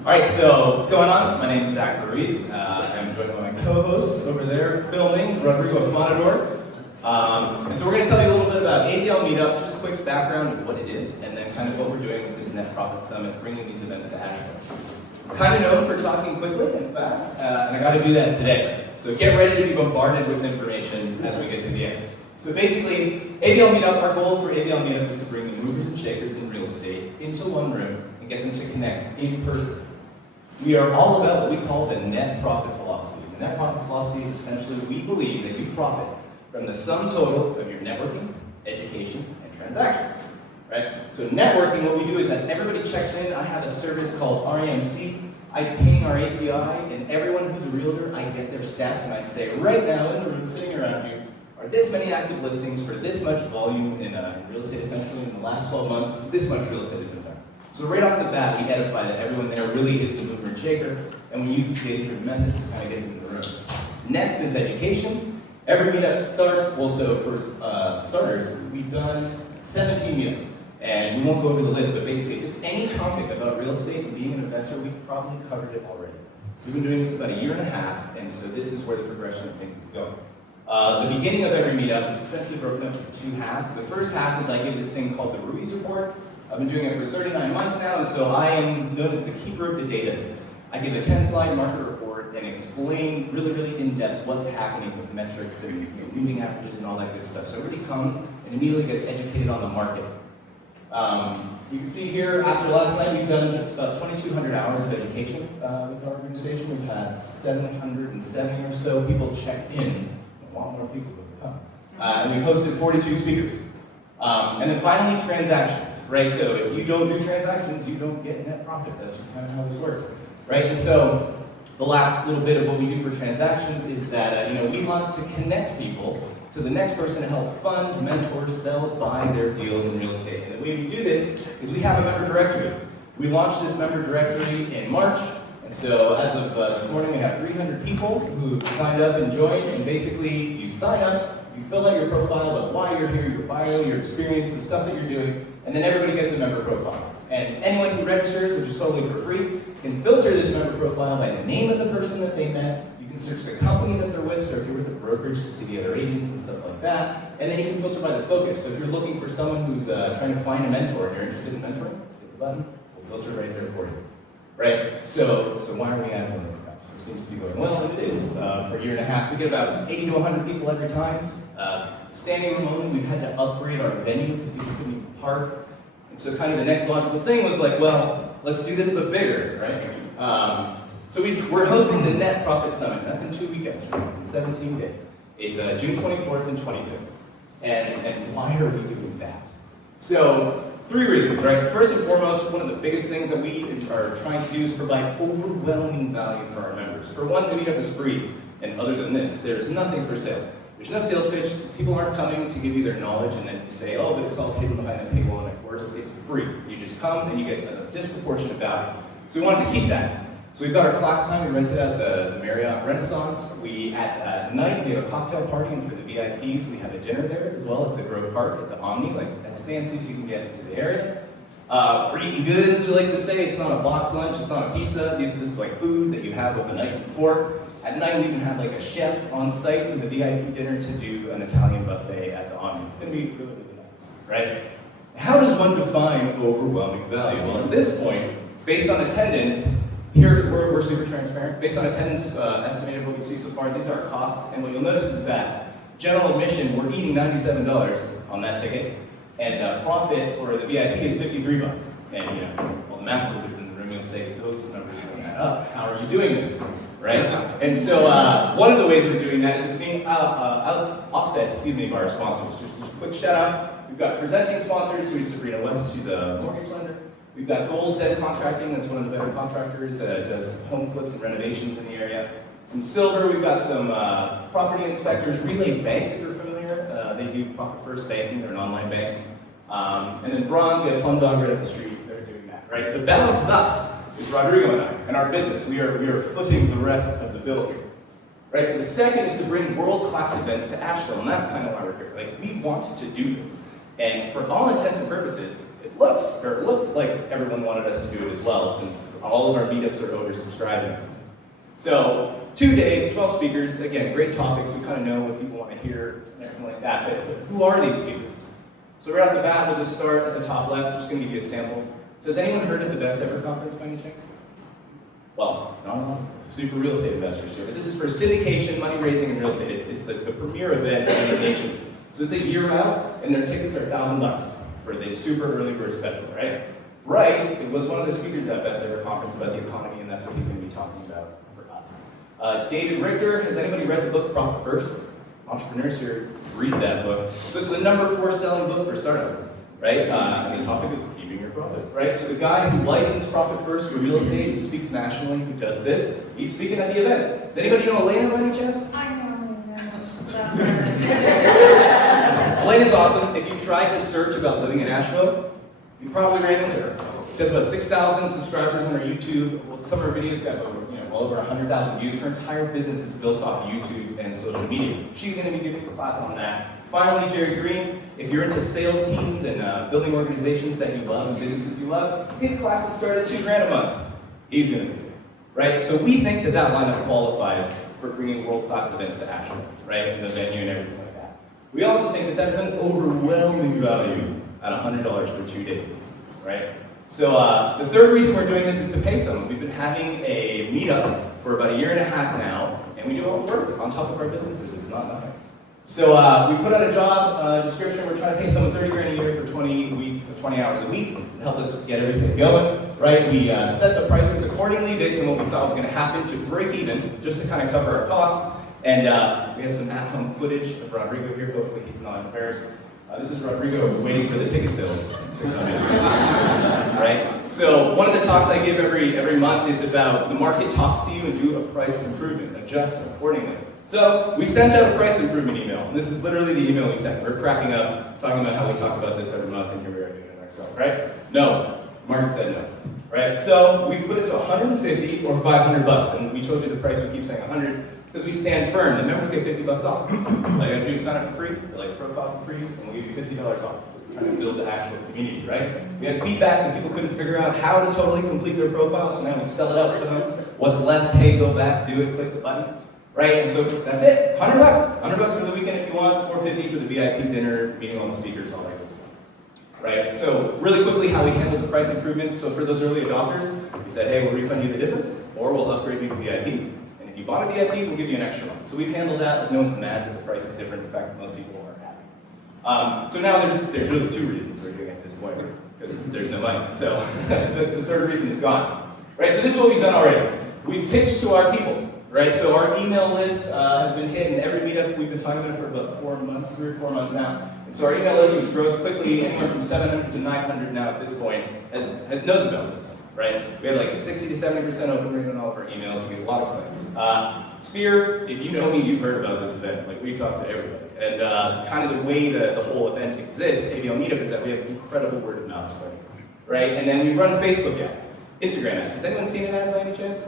All right, so what's going on? My name is Zach Ruiz. I'm joined by my co-host over there filming, Rodrigo Fonador. And so we're going to tell you a little bit about AVLMeetup, just a quick background of what it is, and then kind of what we're doing with this Net Profit Summit, bringing these events to Asheville. I'm kind of known for talking quickly and fast, and I got to do that today. So get ready to be bombarded with information as we get to the end. So basically, AVLMeetup, our goal for AVLMeetup is to bring the movers and shakers in real estate into one room and get them to connect in person. We are all about what we call the net profit philosophy. The net profit philosophy is essentially we believe that you profit from the sum total of your networking, education, and transactions. Right? So networking, what we do is as everybody checks in, I have a service called REMC. I ping our API, and everyone who's a realtor, I get their stats, and I say, right now in the room sitting around you, are this many active listings for this much volume in real estate, essentially in the last 12 months, this much real estate has been done. So right off the bat, we edify that everyone there really is the mover and shaker, and we use data-driven methods to kind of get into the room. Next is education. Every meetup starts, also for starters, we've done 17 meetups, and we won't go over the list, but basically, if it's any topic about real estate and being an investor, we've probably covered it already. So we've been doing this about a year and a half, and so this is where the progression of things is going. The beginning of every meetup is essentially broken up into two halves. The first half is I give this thing called the Ruiz Report. I've been doing it for 39 months now, and so I am known as the keeper of the data. I give a 10-slide market report and explain really in-depth what's happening with metrics and moving averages and all that good stuff. So everybody comes and immediately gets educated on the market. You can see here, after last night, we've done about 2,200 hours of education with our organization. We've had 770 or so people check in. A lot more people have come. And we've hosted 42 speakers. And then finally, transactions, right? So if you don't do transactions, you don't get net profit. That's just kind of how this works, right? And so the last little bit of what we do for transactions is that we want to connect people to the next person to help fund, mentor, sell, buy their deal in real estate. And the way we do this is we have a member directory. We launched this member directory in March. And so as of this morning, we have 300 people who signed up and joined. And basically, you sign up, you fill out your profile of why you're here, your bio, your experience, the stuff that you're doing, and then everybody gets a member profile. And anyone who registers, which is totally for free, can filter this member profile by the name of the person that they met. You can search the company that they're with, so if you're with a brokerage to see the other agents and stuff like that. And then you can filter by the focus. So if you're looking for someone who's trying to find a mentor and you're interested in mentoring, hit the button, we'll filter right there for you. Right? So why are we adding one of those apps? It seems to be going well, and it is. For a year and a half, we get about 80 to 100 people every time. Standing room only, we've had to upgrade our venue because people couldn't even park. And so kind of the next logical thing was like, well, let's do this but bigger, right? So we're hosting the Net Profit Summit. That's in 2 weekends from now. It's in 17 days. It's June 24th and 25th. And why are we doing that? So 3 reasons, right? First and foremost, one of the biggest things that we are trying to do is provide overwhelming value for our members. For one, the meetup is free. And other than this, there's nothing for sale. There's no sales pitch. People aren't coming to give you their knowledge and then say, oh, but it's all hidden behind a paywall and a course. It's free. You just come and you get a disproportionate value. So we wanted to keep that. So we've got our class time. We rented out the Marriott Renaissance. We, at night, we have a cocktail party, and for the VIPs, we have a dinner there as well at the Grove Park, at the Omni, like as fancy as you can get into the area. We're eating good, as we like to say. It's not a box lunch. It's not a pizza. This is like food that you have with a knife and fork. At night, we even have like a chef on site for the VIP dinner to do an Italian buffet at the Omni. It's going to be really, really nice, right? How does one define overwhelming value? Well, at this point, based on attendance, here we're super transparent. Based on attendance, estimated what we see so far, these are our costs. And what you'll notice is that general admission, we're eating $97 on that ticket, and profit for the VIP is $53. And well, the math will in the room, you'll say those numbers don't add up. How are you doing this? Right? And so one of the ways we're doing that is it's being offset, by our sponsors. Just a quick shout out. We've got presenting sponsors, who's Sabrina West, she's a mortgage lender. We've got Gold Zed Contracting, that's one of the better contractors that does home flips and renovations in the area. Some silver, we've got some property inspectors. Relay Bank, if you're familiar, they do profit first banking, they're an online bank. And then bronze, we have Plum Dog right up the street, they're doing that, right? The balance is us. It's Rodrigo and I, and our business. We are footing the rest of the bill here. Right? So the second is to bring world-class events to Asheville, and that's kind of why we're here. Like, we wanted to do this. And for all intents and purposes, it looked like everyone wanted us to do it as well, since the all of our meetups are oversubscribed. So 2 days, 12 speakers, again, great topics. We kind of know what people want to hear and everything like that, but who are these speakers? So right off the bat, we'll just start at the top left. I'm just going to give you a sample. So has anyone heard of the Best Ever Conference by any chance? Well, not a lot of super real estate investors here, but this is for syndication, money raising, and real estate. It's the premier event in the nation. So it's a year out, and their tickets are $1,000 for the super early bird special, right? Bryce was one of the speakers at Best Ever Conference about the economy, and that's what he's going to be talking about for us. David Richter, has anybody read the book Profit First? Entrepreneurs here, read that book. So it's the number 4 selling book for startups, right? And the topic is keeping your profit, right? So the guy who licensed Profit First for real estate, who speaks nationally, who does this, he's speaking at the event. Does anybody know Elena by any chance? I know. Elena's awesome. If you tried to search about living in Asheville, you probably ran into her. She has about 6,000 subscribers on her YouTube. Well, some of her videos got well over 100,000 views. Her entire business is built off YouTube and social media. She's going to be giving a class on that. Finally, Jerry Green, if you're into sales teams and building organizations that you love and businesses you love, his classes start at $2,000 a month. He's going to do it, right? So we think that that lineup qualifies for bringing world-class events to Asheville, right? And the venue and everything like that. We also think that that's an overwhelming value at $100 for 2 days, right? So the third reason we're doing this is to pay someone. We've been having a meetup for about 1.5 years now, and we do all the work on top of our businesses. It's not nothing. So we put out a job description. We're trying to pay someone $30,000 a year for 20 weeks, 20 hours a week, to help us get everything going, right? We set the prices accordingly based on what we thought was going to happen to break even, just to kind of cover our costs. And we have some at-home footage of Rodrigo here. Hopefully he's not embarrassed. This is Rodrigo waiting for the ticket sales to come in, right? So one of the talks I give every month is about the market talks to you and do a price improvement, adjust accordingly. So we sent out a price improvement email, and this is literally the email we sent. We're cracking up, talking about how we talk about this every month, and here we are doing it ourselves, right? No, market said no, right? So we put it to 150 or 500 bucks, and we told you the price. We keep saying 100 because we stand firm. The members get 50 bucks off. Like I do sign up for free, like profile for free, and we'll give you $50 off. We're trying to build the actual community, right? We had feedback that people couldn't figure out how to totally complete their profile, so now we spell it out for them. What's left? Hey, go back, do it, click the button. Right, and so that's it. $100 $100 for the weekend if you want, $450 for the VIP dinner, meeting all the speakers, all that good stuff. Right? So really quickly how we handled the price improvement. So for those early adopters, we said, hey, we'll refund you the difference, or we'll upgrade you to VIP. And if you bought a VIP, we'll give you an extra one. So we've handled that. No one's mad that the price is different. In fact, most people aren't happy. So now there's really 2 reasons we're doing it at this point, because there's no money. So the third reason is gone. Right? So this is what we've done already. We've pitched to our people. Right, so our email list has been hit in every meetup. We've been talking about it for about 4 months, 3 or 4 months now. And so our email list, which grows quickly, anywhere from 700 to 900 now at this point, knows about this. Right, we have like a 60 to 70% open rate on all of our emails. We get a lot of spikes. Sphere, if you know me, you've heard about this event. Like we talk to everybody, and kind of the way the whole event exists, AVLMeetup, is that we have incredible word of mouth spreading. Right, and then we run Facebook ads, Instagram ads. Has anyone seen an ad by any chance?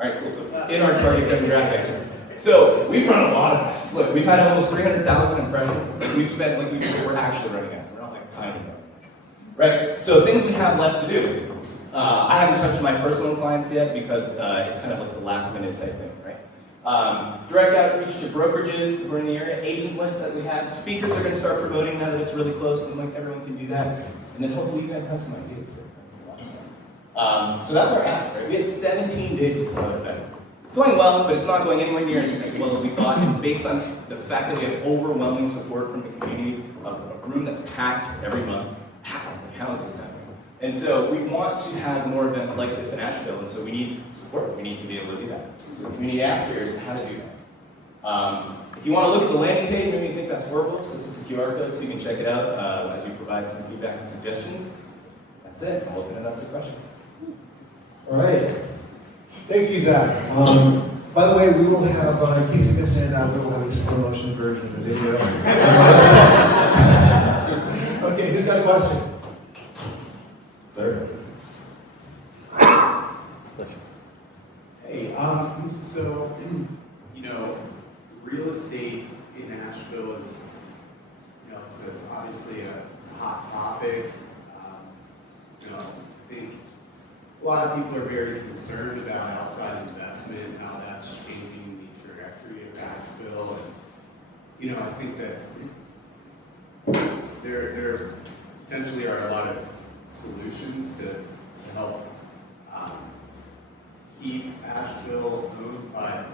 All right, cool. So in our target demographic. So we've run a lot of ads. Look, we've had almost 300,000 impressions. We've spent, we're actually running ads. We're not like kind of running ads. Right? So things we have left to do. I haven't touched my personal clients yet because it's kind of like the last minute type thing, right? Direct outreach to brokerages we're in the area, agent lists that we have. Speakers are going to start promoting now that it's really close and like everyone can do that. And then hopefully you guys have some ideas. So that's our ask, right? We have 17 days until our event. It's going well, but it's not going anywhere near as well as we thought, based on the fact that we have overwhelming support from the community, a room that's packed every month. How is this happening? And so we want to have more events like this in Asheville, and so we need support. We need to be able to do that. So the community ask here is how to do that. If you want to look at the landing page, maybe you think that's horrible, this is a QR code, so you can check it out as you provide some feedback and suggestions. That's it. I'll open it up to questions. All right. Thank you, Zach. By the way, we will have, in case you missed it, we will have a slow motion version of the video. Okay, who's got a question? Sir. Hey, so, real estate in Nashville is, it's obviously it's a hot topic. I think a lot of people are very concerned about outside investment, how that's changing the trajectory of Asheville. And, you know, I think that there potentially are a lot of solutions to help keep Asheville owned by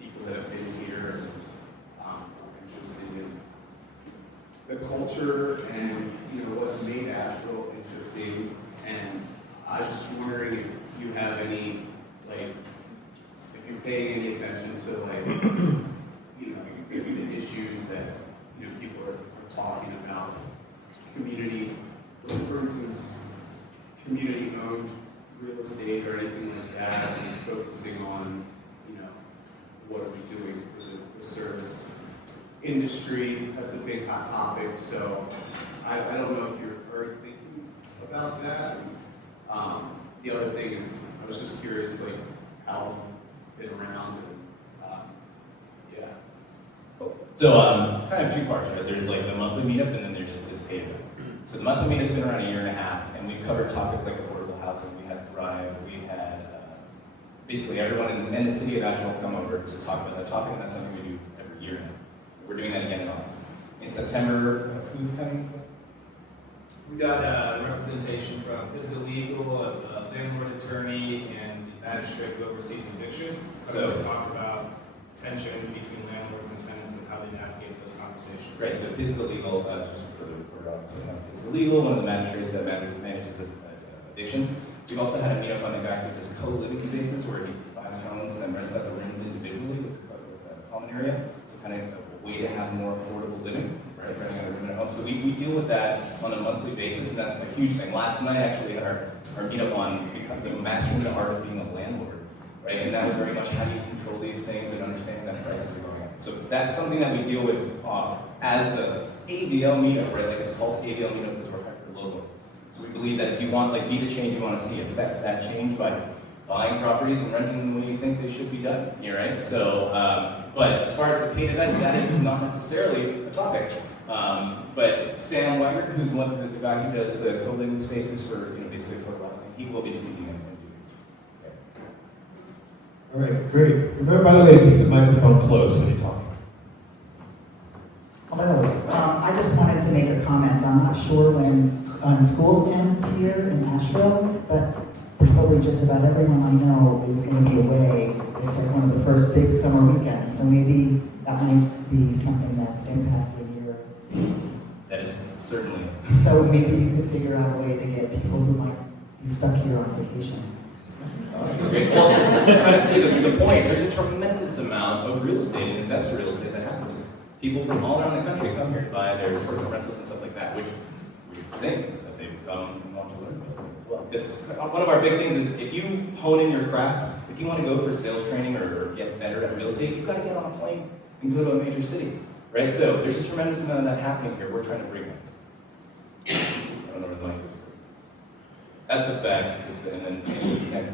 people that have been here and interested in the culture and what's made Asheville interesting. And I was just wondering if you have any if you're paying any attention to the issues that people are talking about, community, for instance, community-owned real estate or anything like that, and focusing on what are we doing for the service industry. That's a big hot topic. So I don't know if you're already thinking about that. The other thing is, I was just curious, how you've been around and yeah. So kind of two parts, right? There's the monthly meetup and then there's this paid event. So the monthly meetup's been around 1.5 years, and we've covered topics like affordable housing. We had Thrive, we had basically everyone in the city of Asheville come over to talk about that topic, and that's something we do every year now. We're doing that again in August. In September, who's coming? We got representation from physical legal, a landlord attorney, and the magistrate who oversees evictions. So to talk about tension between landlords and tenants and how they navigate those conversations. Right, so physical legal, just for the record, so physical legal, one of the magistrates that manages evictions. We've also had a meetup on the guy who does co-living spaces where he buys homes and then rents out the rooms individually with a common area. So kind of a way to have more affordable living, right? Renting out a room in a home. So we deal with that on a monthly basis, and that's a huge thing. Last night, actually, our meetup on the mastering the art of being a landlord, right? And that was very much how do you control these things and understanding that prices are going up. So that's something that we deal with as the AVL meetup, right? It's called AVL meetup because we're hyper-local. So we believe that if you want, be the change you want to see, affect that change by buying properties and renting them when you think they should be done, right? So, but as far as the paid event, that is not necessarily a topic. But Sam Wenger, who's the guy who does the co-living spaces for, basically affordable housing, he will be speaking and doing it. All right, great. Remember, by the way, to keep the microphone closed when you talk. Hello. I just wanted to make a comment. I'm not sure when school ends here in Asheville, but probably just about everyone I know is going to be away. It's one of the first big summer weekends, so maybe that might be something that's impacting your... That is certainly. So maybe you could figure out a way to get people who might be stuck here on vacation. That's a great point. The point, there's a tremendous amount of real estate and investor real estate that happens here. People from all around the country come here to buy their short-term rentals and stuff like that, which we think that they've come and want to learn about as well. This is one of our big things is if you hone in your craft, if you want to go for sales training or get better at real estate, you've got to get on a plane and go to a major city, right? So there's a tremendous amount of that happening here. We're trying to bring it. I don't know where the mic is. At the back, and then maybe next.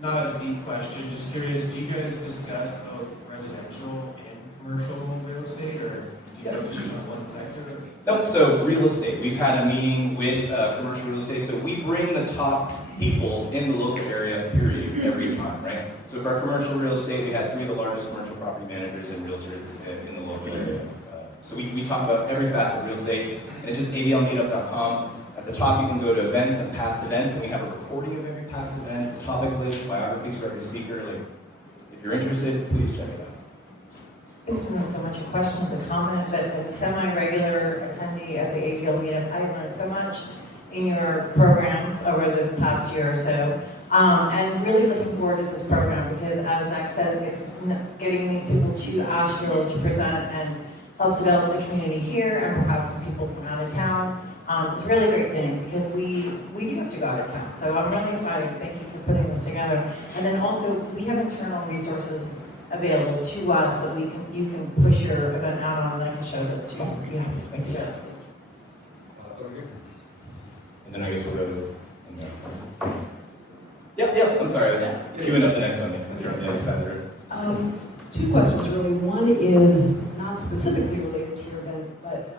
Not a deep question, just curious, do you guys discuss both residential and commercial real estate, or do you focus just on one sector? Nope, so real estate. We've had a meeting with commercial real estate, so we bring the top people in the local area, period, every time, right? So for our commercial real estate, we had 3 of the largest commercial property managers and realtors in the local area. So we talk about every facet of real estate, and it's just AVLmeetup.com. At the top, you can go to events and past events, and we have a recording of every past event, topic list, biographies for every speaker. If you're interested, please check it out. This isn't so much a question, it's a comment, but as a semi-regular attendee of the AVL meetup, I've learned so much in your programs over the past year or so. And really looking forward to this program because, as Zach said, it's getting these people to Asheville to present and help develop the community here and perhaps some people from out of town. It's a really great thing because we do have to go out of town. So I'm really excited. Thank you for putting this together. And then also, we have internal resources available to us that you can push your event out on, and I can show those to you. Yeah, thanks. Yeah. And then I guess we'll go to... Yep, I'm sorry, I was queuing up the next one because you're on the other side of the room. 2 questions really. One is not specifically related to your event, but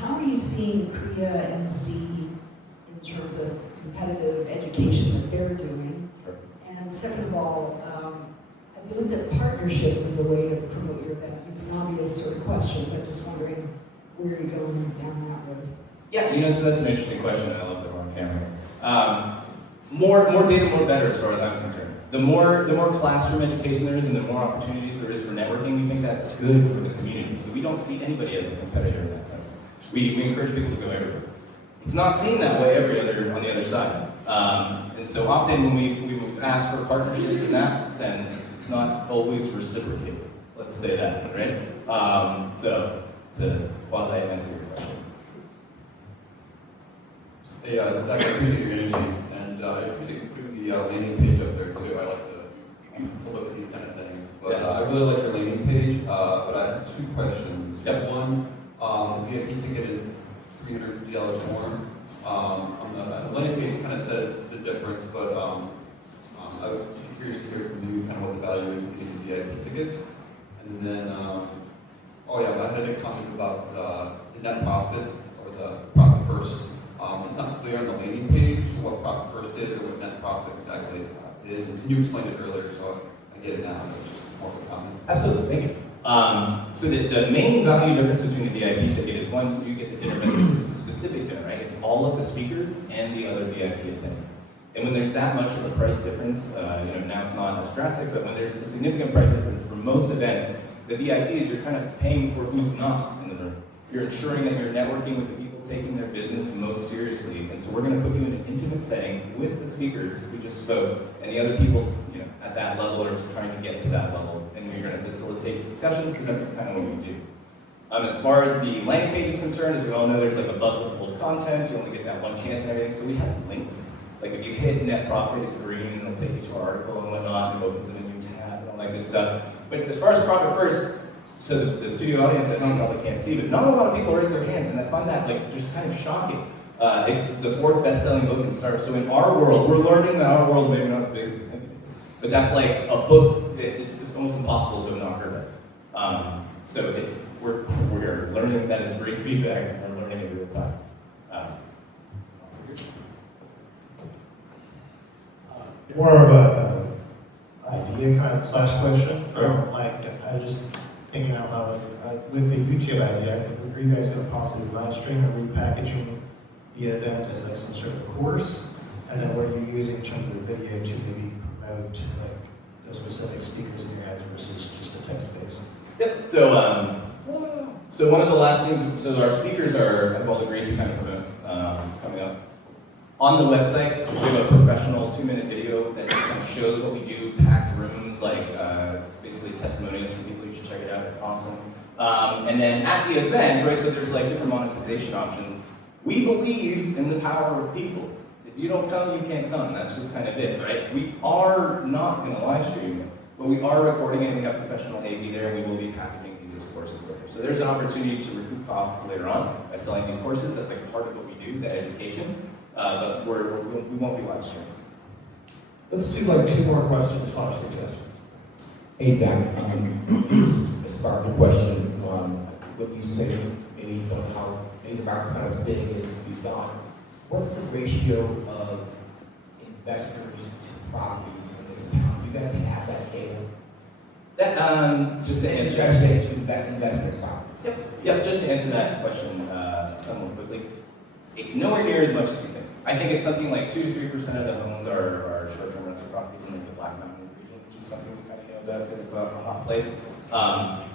how are you seeing Korea MC in terms of competitive education that they're doing? Sure. And second of all, have you looked at partnerships as a way to promote your event? It's an obvious sort of question, but just wondering where you're going down that road. Yeah, so that's an interesting question, and I love that we're on camera. More data, more better, as far as I'm concerned. The more classroom education there is, and the more opportunities there is for networking, we think that's good for the community. So we don't see anybody as a competitor in that sense. We encourage people to go everywhere. It's not seen that way on the other side. And so often when we ask for partnerships in that sense, it's not always reciprocated. Let's say that, right? So to quasi-answer your question. Hey, Zach, I appreciate your energy, and I appreciate you putting the landing page up there too. I like to look at these kind of things. But I really like your landing page, but I have two questions. Yep. One, the VIP ticket is $300 more. On the landing page, it kind of says the difference, but I would be curious to hear from you kind of what the value is of these VIP tickets. And then, I had a comment about the net profit or the profit first. It's not clear on the landing page what profit first is or what net profit exactly is. And you explained it earlier, so I get it now. It's just more of a comment. Absolutely, thank you. So the main value difference between the VIP ticket is one, you get the dinner benefits. It's a specific dinner, right? It's all of the speakers and the other VIP attendants. And when there's that much of a price difference, now it's not as drastic, but when there's a significant price difference for most events, the VIP is you're kind of paying for who's not in the room. You're ensuring that you're networking with the people taking their business most seriously. And so we're going to put you in an intimate setting with the speakers who just spoke and the other people, at that level or trying to get to that level. And we're going to facilitate discussions because that's kind of what we do. As far as the landing page is concerned, as we all know, there's like a bubble of old content. You only get that one chance and everything. So we have links. Like if you hit net profit, it's green and it'll take you to our article and whatnot. It opens in a new tab and all that good stuff. But as far as profit first, so the studio audience at home probably can't see, but not a lot of people raise their hands, and I find that just kind of shocking. It's the 4th best-selling book in Star. So in our world, we're learning that our world maybe not as big as we think it is, but that's like a book that it's almost impossible to have not heard of. So we're learning that is great feedback, and we're learning it real time. More of a idea kind of slash question. I was just thinking out loud, with the YouTube idea, are you guys going to possibly live stream or repackaging the event as like some sort of course? And then what are you using in terms of the video to maybe promote like the specific speakers in your ads versus just a text base? Yep. So one of the last things, so our speakers have all agreed to kind of promote coming up. On the website, we have a professional 2-minute video that kind of shows what we do, packed rooms, like basically testimonials from people. You should check it out, it's awesome. And then at the event, right, so there's like different monetization options. We believe in the power of people. If you don't come, you can't come. That's just kind of it, right? We are not going to live stream it, but we are recording it, and we have professional AV there, and we will be packaging these as courses later. So there's an opportunity to recoup costs later on by selling these courses. That's like part of what we do, the education. But we won't be live streaming. Let's do like 2 more questions / suggestions. Hey Zach, it sparked a question. What you say, maybe you don't know how, maybe the market's not as big as you thought. What's the ratio of investors to properties in this town? Do you guys have that data? That, just to answer. To investment properties. Yep, just to answer that question somewhat quickly. It's nowhere near as much as you think. I think it's something like 2 to 3% of the homes are short-term rental properties in like the Black Mountain region, which is something we kind of know about because it's a hot place.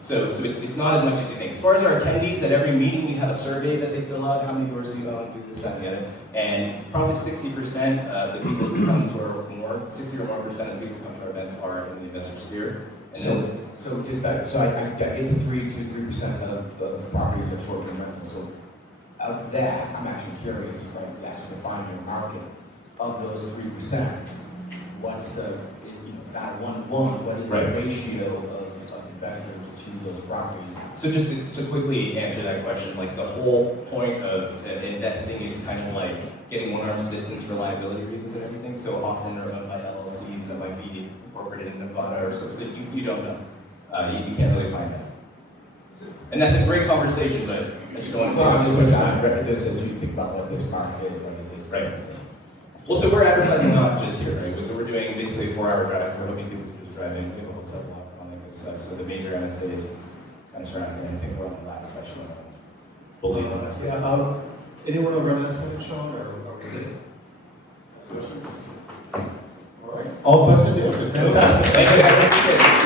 So it's not as much as you think. As far as our attendees, at every meeting we have a survey that they fill out, how many doors do you own, do this, that, and the other. And probably 60% of the people who come to our more, 60 or more percent of the people who come to our events are in the investor sphere. And I get the 2 to 3% of properties are short-term rentals. So of that, I'm actually curious, right? You actually define your market. Of those 3%, what's the, it's not 1-1, what is the ratio of investors to those properties? So just to quickly answer that question, like the whole point of investing is kind of like getting one arm's distance for liability reasons and everything. So often they're owned by LLCs that might be incorporated in Nevada or so. So you don't know. You can't really find out. And that's a great conversation, but I just wanted Well, I'm to. just looking at it, just as you think about what this market is, what is it? Right. Well, so we're advertising not just here, right? So we're doing basically a 4-hour drive. We're hoping people just drive in, we have a hotel block, all that good stuff. So the major MSAs kind of surrounding it. I think we're on the last question. Believe on that. Yeah, anyone over on that side, Sean, or? All right, all questions answered, fantastic. Thank you.